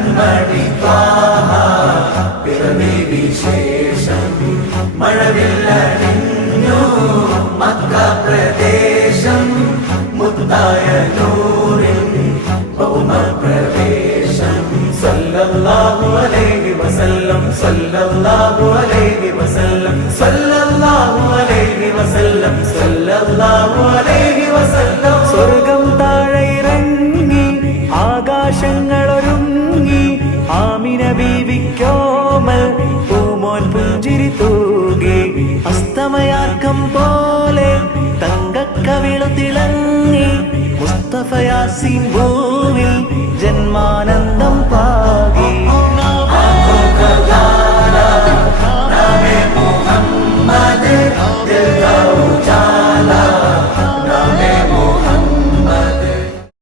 കൺമണി ത്വാഹ പിറവി വിശേഷം മഴവില്ലണിഞ്ഞു മക്ക പ്രദേശം മുത്തായ നൂറിൻ ഭൗമപ്രവേശം സല്ലല്ലാഹു അലൈഹി വസല്ലം സല്ലല്ലാഹു അലൈഹി വസല്ലം സല്ലല്ലാഹു അലൈഹി വസല്ലം സല്ലല്ലാഹു അലൈഹി വസല്ലം. സ്വർഗം താഴെ ഇറങ്ങി ആകാശങ്ങളൊരുങ്ങി ആമിന ബീവിക്കോമൽ പൂമോൻ പുഞ്ചിരി തൂകി അസ്തമയാർക്കം പോലെ തങ്കക്കവിളു തിളങ്ങി മുസ്തഫ യാസീൻ ഭൂവിൽ ജന്മാനന്ദം